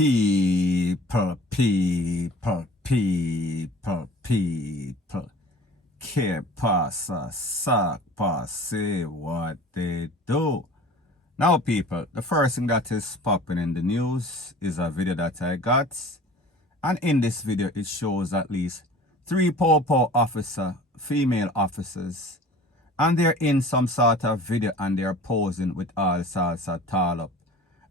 People. Que pasa, suck, say what they do. Now, people, the first thing that is popping in the news is a video that I got. And in this video, it shows at least 3 Popo female officers. And they're in some sort of video and they're posing with all salsa tall up.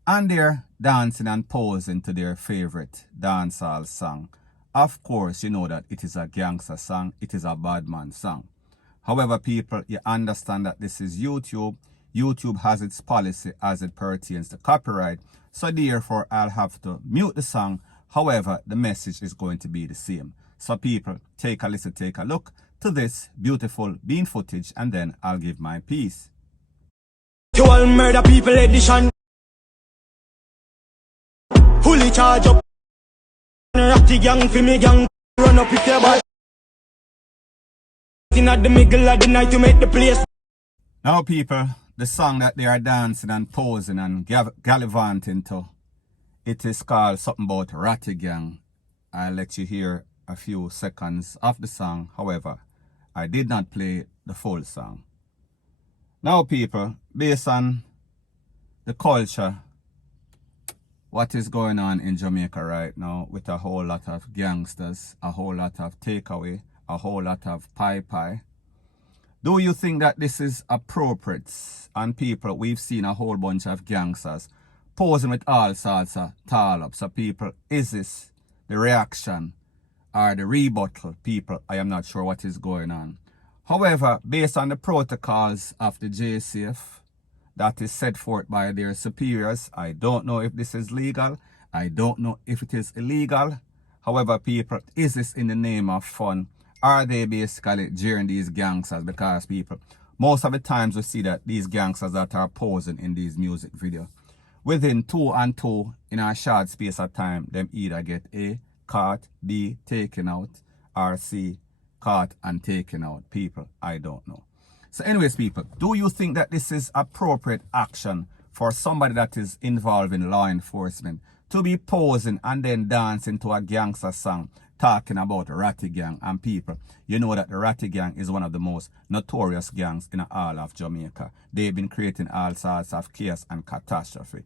And they're dancing and posing to their favorite dancehall song. Of course, you know that it is a gangster song. It is a bad man song. However, people, you understand that this is YouTube. YouTube has its policy as it pertains to copyright. So therefore, I'll have to mute the song. However, the message is going to be the same. So people, take a listen, take a look to this beautiful bean footage, and then I'll give my piece. To all murder people edition. Fully charge up. Ratty gang for me gang. Run up with your body. In at the middle of the night to make the place. Now people, the song that they are dancing and posing and gallivanting to, it is called something about Ratty Gang. I'll let you hear a few seconds of the song. However, I did not play the full song. Now people, based on the culture, what is going on in Jamaica right now with a whole lot of gangsters, a whole lot of takeaway, a whole lot of pie. Do you think that this is appropriate? And people, we've seen a whole bunch of gangsters posing with all sorts of tall up. So people, is this the reaction or the rebuttal? People, I am not sure what is going on. However, based on the protocols of the JCF that is set forth by their superiors, I don't know if this is legal. I don't know if it is illegal. However, people, is this in the name of fun? Are they basically jeering these gangsters? Because people, most of the times we see that these gangsters that are posing in these music videos, within 2 and 2 in a short space of time, them either get A, caught, B, taken out, or C, caught and taken out. People, I don't know. So anyways, people, do you think that this is appropriate action for somebody that is involved in law enforcement to be posing and then dancing to a gangster song talking about Ratty Gang? And people, you know that the Ratty Gang is one of the most notorious gangs in all of Jamaica. They've been creating all sorts of chaos and catastrophe.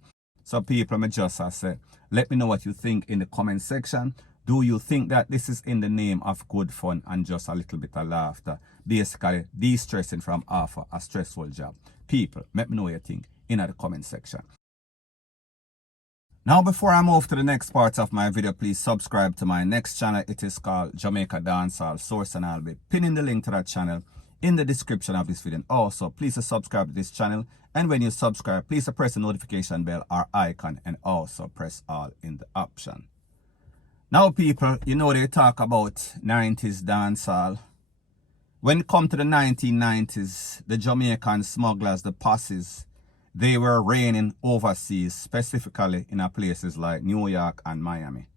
So people, me just say, let me know what you think in the comment section. Do you think that this is in the name of good fun and just a little bit of laughter? Basically, de-stressing from after a stressful job. People, let me know what you think in the comment section. Now, before I move to the next part of my video, please subscribe to my next channel. It is called Jamaica Dancehall Source, and I'll be pinning the link to that channel in the description of this video. And also, please subscribe to this channel. And when you subscribe, please press the notification bell or icon, and also press all in the option. Now, people, you know they talk about 90s dancehall. When it comes to the 1990s, the Jamaican smugglers, the posses, they were reigning overseas, specifically in places like New York and Miami.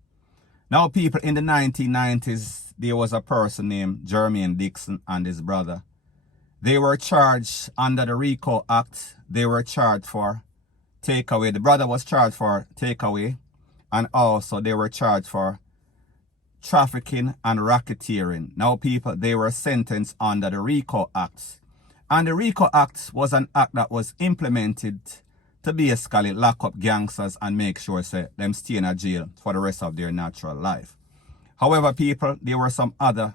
Now, people, in the 1990s, there was a person named Jermaine Dixon and his brother. They were charged under the RICO Act. They were charged for takeaway. The brother was charged for takeaway, and also they were charged for trafficking and racketeering. Now, people, they were sentenced under the RICO Act. And the RICO Act was an act that was implemented to basically lock up gangsters and make sure them stay in a jail for the rest of their natural life. However, people, there were some other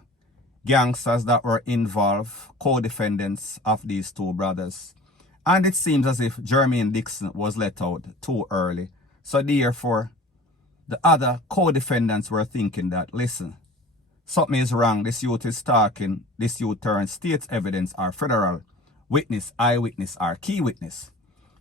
gangsters that were involved, co-defendants of these 2 brothers. And it seems as if Jermaine Dixon was let out too early. So therefore, the other co-defendants were thinking that, listen, something is wrong. This youth is talking. This youth turns state evidence or federal witness, eyewitness, or key witness.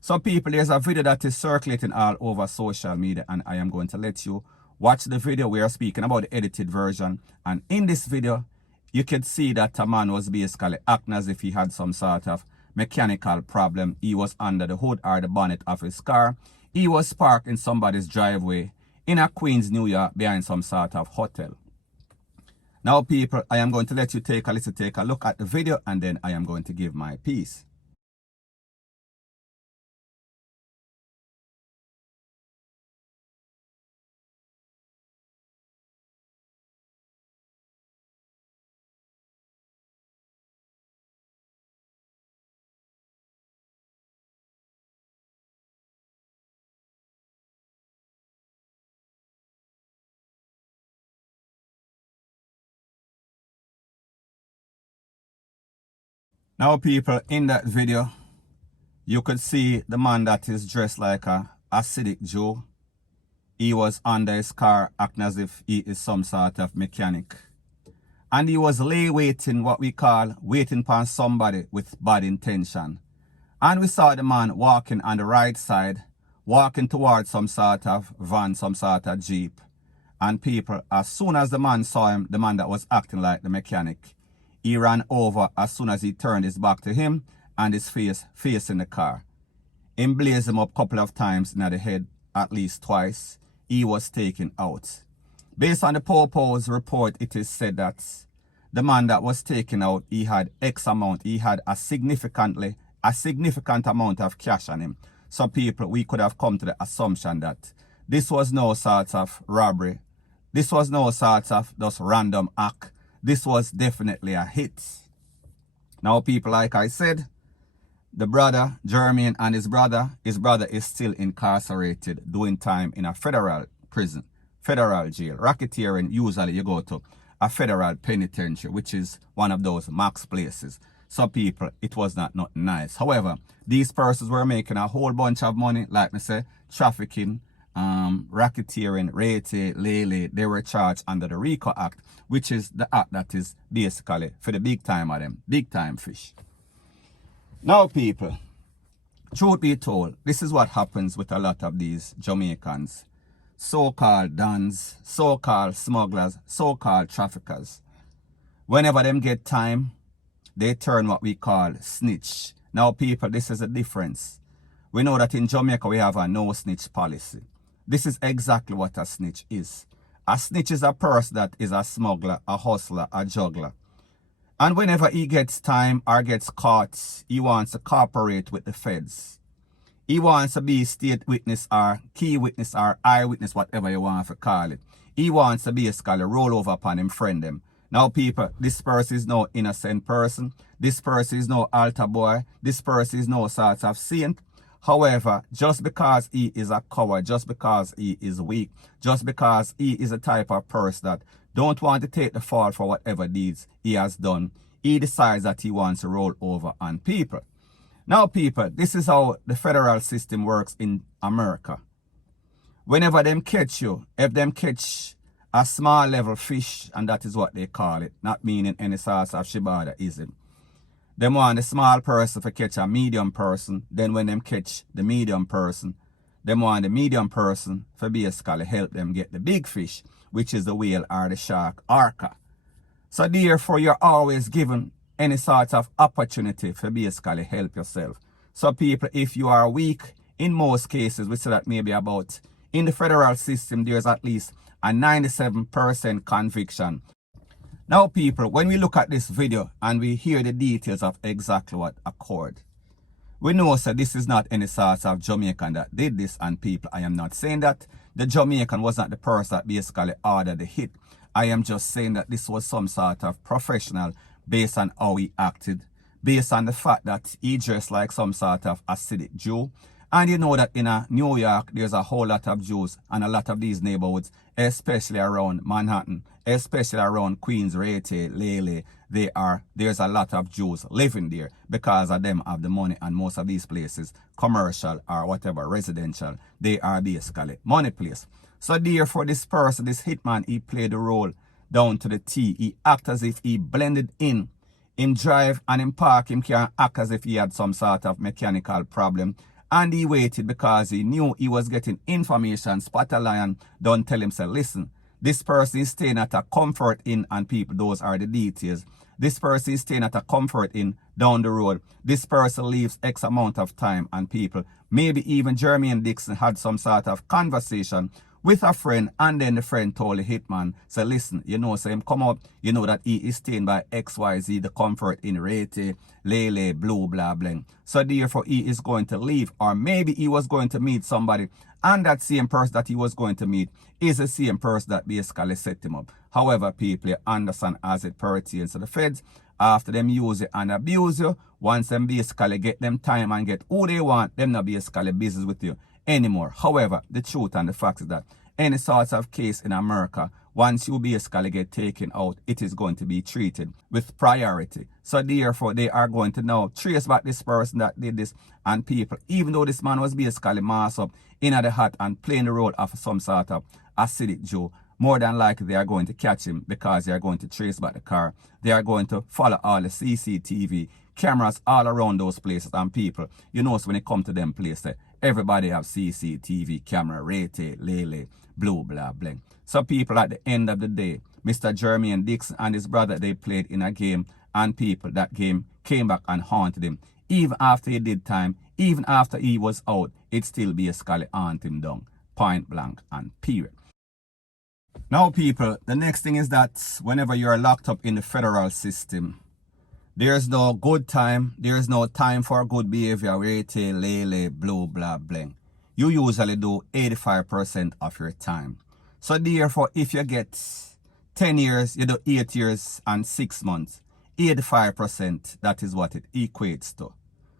So people, there's a video that is circulating all over social media, and I am going to let you watch the video. We are speaking about the edited version. And in this video, you can see that a man was basically acting as if he had some sort of mechanical problem. He was under the hood or the bonnet of his car. He was parked in somebody's driveway in a Queens, New York, behind some sort of hotel. Now, people, I am going to let you take a look at the video, and then I am going to give my piece. Now people, in that video, you could see the man that is dressed like a Hasidic Jew. He was under his car acting as if he is some sort of mechanic. And he was waiting, what we call waiting upon somebody with bad intention. And we saw the man walking on the right side, walking towards some sort of van, some sort of jeep. And people, as soon as the man saw him, the man that was acting like the mechanic, he ran over as soon as he turned his back to him and his face facing the car. He blazed him up a couple of times in the head, at least twice. He was taken out. Based on the Popo's report, it is said that the man that was taken out, he had X amount. He had a significant amount of cash on him. So people, we could have come to the assumption that this was no sort of robbery. This was no sort of just random act. This was definitely a hit. Now people, like I said, the brother, Jermaine, and his brother is still incarcerated, doing time in a federal prison, federal jail. Racketeering, usually you go to a federal penitentiary, which is one of those max places. So people, it was not nice. However, these persons were making a whole bunch of money, like I say, trafficking, racketeering, rete, lele. They were charged under the RICO Act, which is the act that is basically for the big time of them, big time fish. Now people, truth be told, this is what happens with a lot of these Jamaicans, so-called dons, so-called smugglers, so-called traffickers. Whenever them get time, they turn what we call snitch. Now people, this is a difference. We know that in Jamaica we have a no snitch policy. This is exactly what a snitch is. A snitch is a person that is a smuggler, a hustler, a juggler. And whenever he gets time or gets caught, he wants to cooperate with the feds. He wants to be state witness or key witness or eyewitness, whatever you want to call it. He wants to basically roll over upon him, friend them. Now people, this person is no innocent person. This person is no altar boy. This person is no sort of saint. However, just because he is a coward, just because he is weak, just because he is a type of person that don't want to take the fall for whatever deeds he has done, he decides that he wants to roll over on people. Now people, this is how the federal system works in America. Whenever them catch you, if them catch a small level fish, and that is what they call it, not meaning any sort of shibada, is it? Them want the small person to catch a medium person, then when them catch the medium person, them want the medium person for basically help them get the big fish, which is the whale or the shark, orca. So therefore, you're always given any sort of opportunity for basically help yourself. So people, if you are weak, in most cases, we say that maybe about, in the federal system, there's at least a 97% conviction. Now people, when we look at this video and we hear the details of exactly what occurred, we know that this is not any sort of Jamaican that did this. And people, I am not saying that the Jamaican was not the person that basically ordered the hit. I am just saying that this was some sort of professional based on how he acted, based on the fact that he dressed like some sort of Hasidic Jew. And you know that in New York, there's a whole lot of Jews and a lot of these neighborhoods, especially around Manhattan, especially around Queens, Rete, Lele. There's a lot of Jews living there because of them have the money, and most of these places, commercial or whatever, residential, they are basically money place. So therefore, this person, this hitman, he played the role down to the T. He act as if he blended in. Him drive and him park, him can act as if he had some sort of mechanical problem. And he waited because he knew he was getting information. Spot a lion, don't tell him, say, listen, this person is staying at a Comfort Inn, and people, those are the details. This person is staying at a Comfort Inn down the road. This person leaves X amount of time, and people, maybe even Jermaine Dixon had some sort of conversation with a friend, and then the friend told the hitman, say, listen, you know, say him come up, you know that he is staying by XYZ, the Comfort in Rete, Lele, Blue, blah, blah. So therefore, he is going to leave. Or maybe he was going to meet somebody, and that same person that he was going to meet is the same person that basically set him up. However, people, you understand as it pertains to the feds, after them use it and abuse you, once them basically get them time and get who they want, them not basically business with you anymore. However, the truth and the fact is that any sorts of case in America, once you basically get taken out, it is going to be treated with priority. So therefore, they are going to now trace back this person that did this, and people, even though this man was basically masked up in the hat and playing the role of some sort of acidic Joe, more than likely they are going to catch him because they are going to trace back the car. They are going to follow all the CCTV cameras all around those places, and people, you know, so when it come to them places, everybody have CCTV camera, rate, lele, blue, blah, bling. So people, at the end of the day, Mr. Jermaine Dixon and his brother, they played in a game, and people, that game came back and haunted him. Even after he did time, even after he was out, it still basically haunt him down, point blank and period. Now people, the next thing is that whenever you are locked up in the federal system, there's no good time, there's no time for good behavior, rate, lele, blue, blah, bling. You usually do 85% of your time. So therefore, if you get 10 years, you do 8 years and 6 months. 85%, that is what it equates to.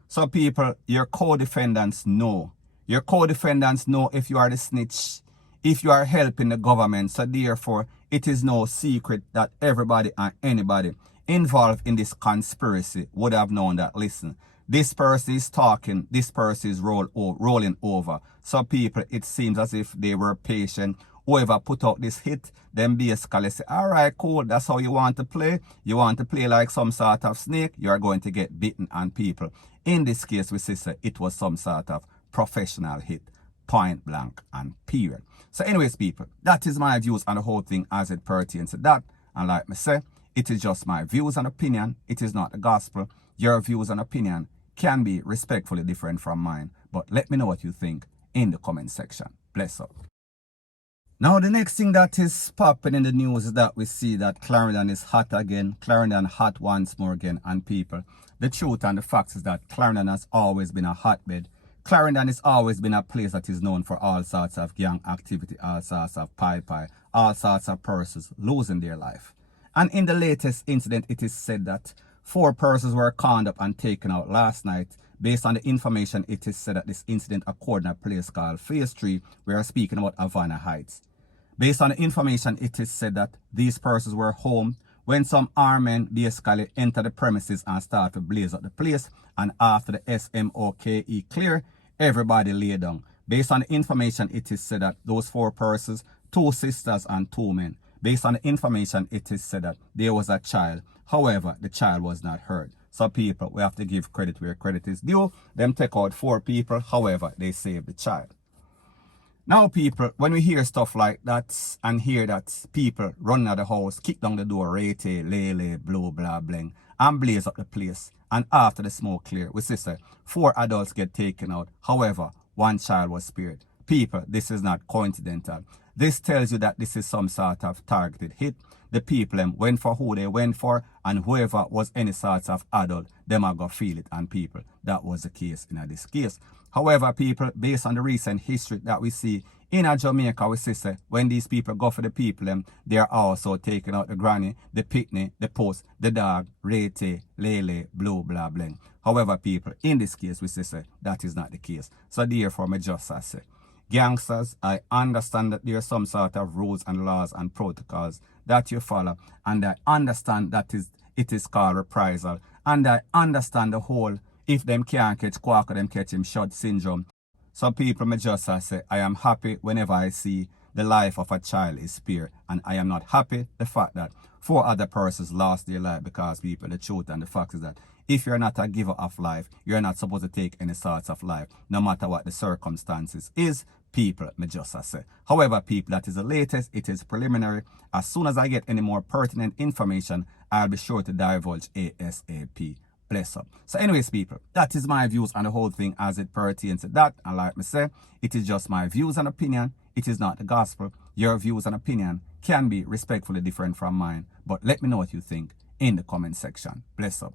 So people, your co-defendants know. Your co-defendants know if you are the snitch, if you are helping the government. So therefore, it is no secret that everybody and anybody involved in this conspiracy would have known that, listen, this person is talking, this person is rolling over. So people, it seems as if they were patient. Whoever put out this hit, then basically say, all right, cool, that's how you want to play. You want to play like some sort of snake, you are going to get bitten. And people, in this case, we say it was some sort of professional hit, point blank and period. So anyways, people, that is my views on the whole thing as it pertains to that. And like me say, it is just my views and opinion. It is not the gospel. Your views and opinion can be respectfully different from mine. But let me know what you think in the comment section. Bless up. Now, the next thing that is popping in the news is that we see that Clarendon is hot again. Clarendon hot once more again. And people, the truth and the facts is that Clarendon has always been a hotbed. Clarendon has always been a place that is known for all sorts of gang activity, all sorts of pie, all sorts of persons losing their life. And in the latest incident, it is said that 4 persons were conned up and taken out last night. Based on the information, it is said that this incident occurred in a place called Phase 3. We are speaking about Havana Heights. Based on the information, it is said that these persons were home when some armed men basically entered the premises and started to blaze up the place. And after the M0CK-D clear, everybody lay down. Based on the information, it is said that those 4 persons, 2 sisters and 2 men. Based on the information, it is said that there was a child. However, the child was not hurt. So people, we have to give credit where credit is due. Them take out 4 people. However, they saved the child. Now people, when we hear stuff like that and hear that people run out of the house, kick down the door, rate, lele, blue, blah, bling, and blaze up the place, and after the smoke clear, we say 4 adults get taken out. However, 1 child was spared. People, this is not coincidental. This tells you that this is some sort of targeted hit. The people went for who they went for, and whoever was any sort of adult, them are going to feel it. And people, that was the case in this case. However, people, based on the recent history that we see in Jamaica, we say when these people go for the people, they are also taking out the granny, the picnic, the post, the dog, rete, lele, blue, blah, bling. However, people, in this case, we say that is not the case. So therefore, I just say, gangsters, I understand that there are some sort of rules and laws and protocols that you follow, and I understand that it is called reprisal, and I understand the whole if them can't catch Quack, them catch him shot syndrome. So people, me just say, I am happy whenever I see the life of a child is spared, and I am not happy the fact that 4 other persons lost their life, because people, the truth and the fact is that if you're not a giver of life, you're not supposed to take any sorts of life, no matter what the circumstances is. People, me just say. However, people, that is the latest. It is preliminary. As soon as I get any more pertinent information, I'll be sure to divulge ASAP. Bless up. So anyways, people, that is my views on the whole thing as it pertains to that. And like me say, it is just my views and opinion. It is not the gospel. Your views and opinion can be respectfully different from mine. But let me know what you think in the comment section. Bless up.